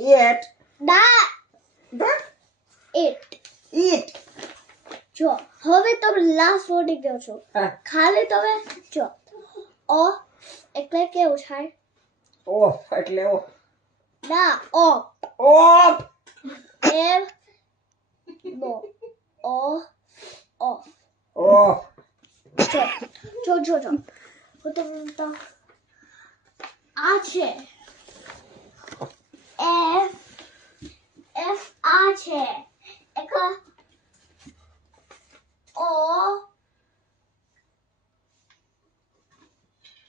Eat. Na, What? it that that it it চো হবে তো লাস্ট ওয়ার্ডে গেছো খালি তবে চো ও একলে কে উঠায় ও একলে ও না ও ও এম নো ও ও ও চো চো চো চো হতে আছে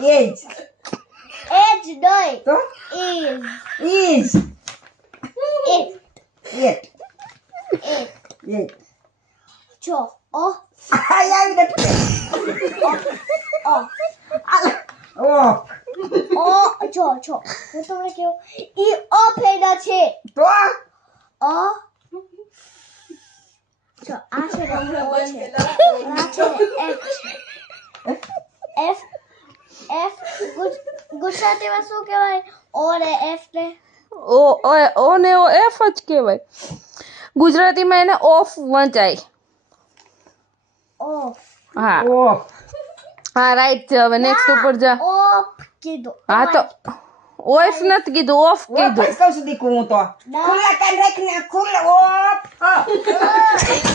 Gente. Ed, yeah. é dois. So, é tá? Is. Is. Is. Is. Is. Tchó. Ó. Ai, ai, me dá Ó. Ó. Ó. Ó. Tchó, tchó. Eu tô aqui. Ó. E ó, pedaço. Tô. Ó. Ó. Acho que é o meu hoje. Acho que é o meu hoje. તે વા સુ કહેવાય ઓર F ને ઓ ઓ ઓ ને ઓ F ઓચ કહેવાય ગુજરાતી માં એને of one થાય ઓફ આ ઓફ હા રાઈટ હવે નેક્સ્ટ ઉપર જા ઓફ કે દો આ તો ઓ એફ ના તી દો ઓફ કે દો આ કસ દી કુ તો કુલા કન રેક ની આ કુલા ઓફ હા